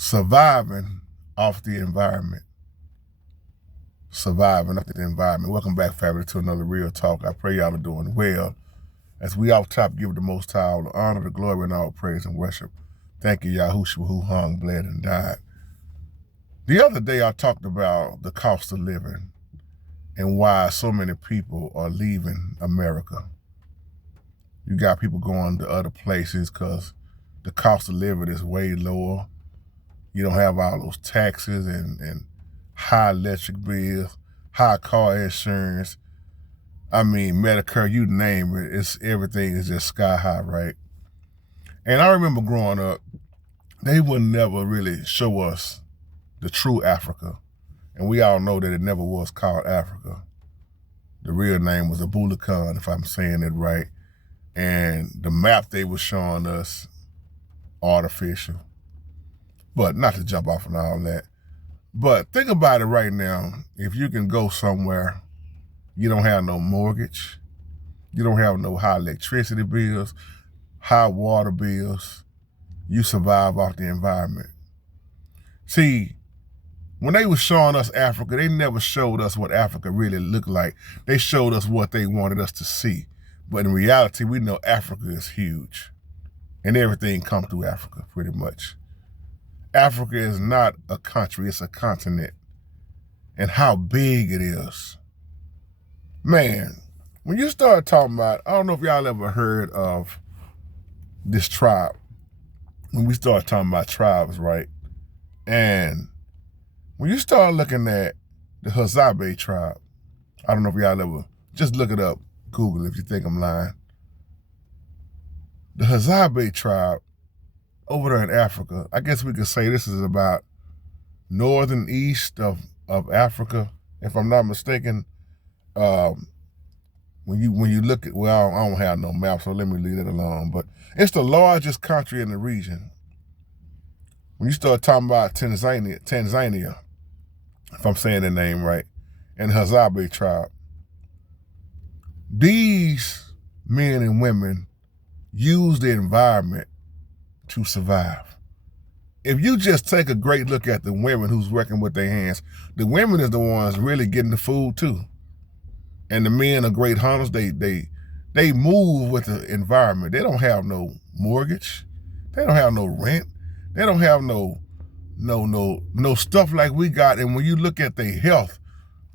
surviving off the environment. Surviving off the environment. Welcome back, family, to another Real Talk. I pray y'all are doing well. As we off top give the Most High all the honor, the glory, and all praise and worship. Thank you, Yahushua, who hung, bled, and died. The other day, I talked about the cost of living and why so many people are leaving America. You got people going to other places because the cost of living is way lower. You don't have all those taxes and high electric bills, high car insurance. I mean, Medicare, you name it, everything is just sky high, right? And I remember growing up, they would never really show us the true Africa. And we all know that it never was called Africa. The real name was Abulakan, if I'm saying it right. And the map they were showing us, artificial. But not to jump off on all that. But think about it right now. If you can go somewhere, you don't have no mortgage, you don't have no high electricity bills, high water bills, you survive off the environment. See, when they were showing us Africa, they never showed us what Africa really looked like. They showed us what they wanted us to see. But in reality, we know Africa is huge. And everything comes through Africa, pretty much. Africa is not a country, it's a continent. And how big it is. Man, when you start talking about, I don't know if y'all ever heard of this tribe. When we start talking about tribes, right? And when you start looking at the Hadzabe Tribe, I don't know if y'all ever, just look it up, Google if you think I'm lying. The Hadzabe Tribe over there in Africa, I guess we could say this is about northern east of Africa, if I'm not mistaken. When you look at, well, I don't have no map, so let me leave it alone. But it's the largest country in the region. When you start talking about Tanzania, if I'm saying the name right, and the Hadzabe Tribe, these men and women use the environment to survive. If you just take a great look at the women who's working with their hands, the women is the ones really getting the food too. And the men are great hunters. They move with the environment. They don't have no mortgage. They don't have no rent. They don't have no stuff like we got. And when you look at their health,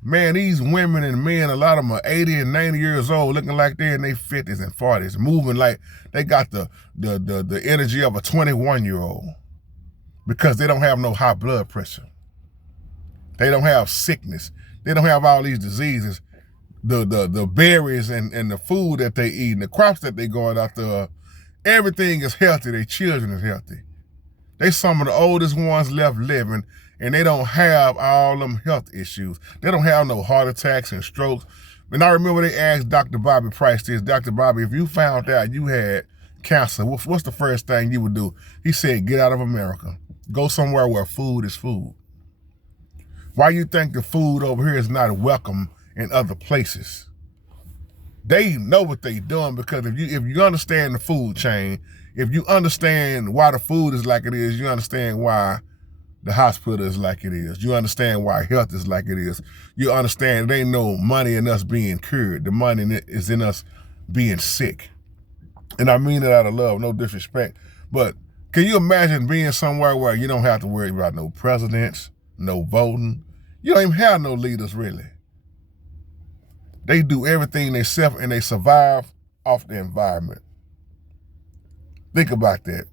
man, these women and men, a lot of them are 80 and 90 years old, looking like they're in their 50s and 40s, moving like they got the energy of a 21-year-old because they don't have no high blood pressure. They don't have sickness. They don't have all these diseases. The berries and the food that they eat and the crops that they going after, everything is healthy. Their children is healthy. They some of the oldest ones left living, and they don't have all them health issues. They don't have no heart attacks and strokes. And I remember they asked Dr. Bobby Price this, Dr. Bobby, if you found out you had cancer, what's the first thing you would do? He said, get out of America. Go somewhere where food is food. Why you think the food over here is not welcome in other places? They know what they doing because if you understand the food chain, if you understand why the food is like it is, you understand why the hospital is like it is. You understand why health is like it is. You understand there ain't no money in us being cured. The money is in us being sick. And I mean it out of love, no disrespect. But can you imagine being somewhere where you don't have to worry about no presidents, no voting? You don't even have no leaders, really. They do everything themselves and they survive off the environment. Think about that.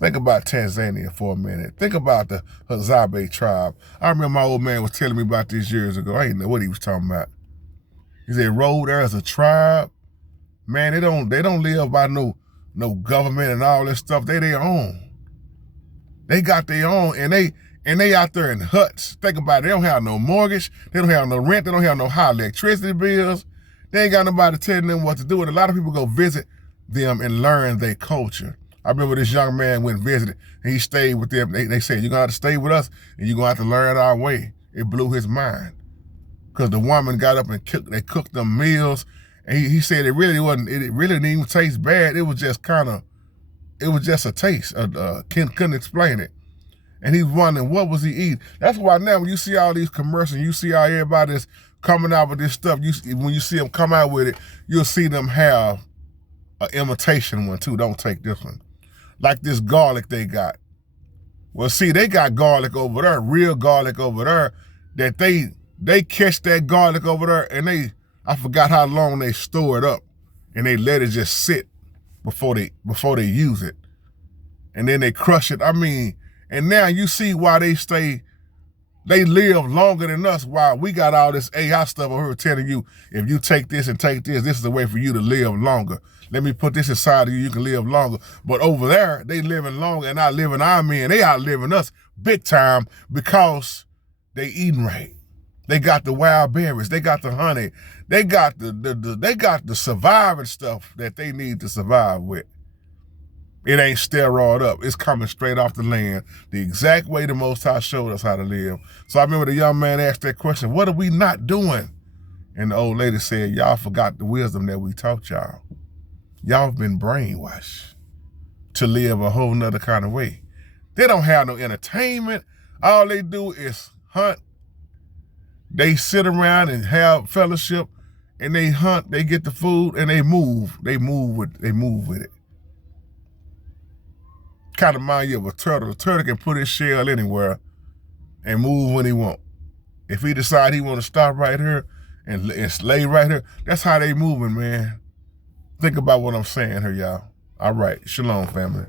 Think about Tanzania for a minute. Think about the Hadzabe Tribe. I remember my old man was telling me about this years ago. I didn't know what he was talking about. He said, "Roll there as a tribe, man, they don't live by no government and all this stuff. They their own. They got their own, and they out there in huts. Think about it. They don't have no mortgage. They don't have no rent. They don't have no high electricity bills. They ain't got nobody telling them what to do. And a lot of people go visit them and learn their culture. I remember this young man went and visited, and he stayed with them. They said, you're going to have to stay with us, and you're going to have to learn our way. It blew his mind. Because the woman got up and they cooked them meals, and he said it really didn't even taste bad. It was just a taste. Couldn't explain it. And he's wondering, what was he eating? That's why now when you see all these commercials, you see how everybody's coming out with this stuff, when you see them come out with it, you'll see them have an imitation one too. Don't take this one. Like this garlic they got. Well, see, they got garlic over there, real garlic over there, that they catch that garlic over there and I forgot how long they store it up, and they let it just sit before they use it. And then they crush it. I mean, and now you see why they live longer than us, while we got all this AI stuff over here telling you, if you take this and take this is the way for you to live longer. Let me put this inside of you, you can live longer. But over there, they living longer and outliving our men. They outliving us big time because they eating right. They got the wild berries, they got the honey, they got the surviving stuff that they need to survive with. It ain't steroid up. It's coming straight off the land, the exact way the Most High showed us how to live. So I remember the young man asked that question, what are we not doing? And the old lady said, y'all forgot the wisdom that we taught y'all. Y'all been brainwashed to live a whole nother kind of way. They don't have no entertainment. All they do is hunt. They sit around and have fellowship, and they hunt, they get the food, and they move. They move with it. Kind of remind you of a turtle. A turtle can put his shell anywhere and move when he want. If he decide he want to stop right here and lay right here, that's how they moving, man. Think about what I'm saying here, y'all. All right, shalom, family.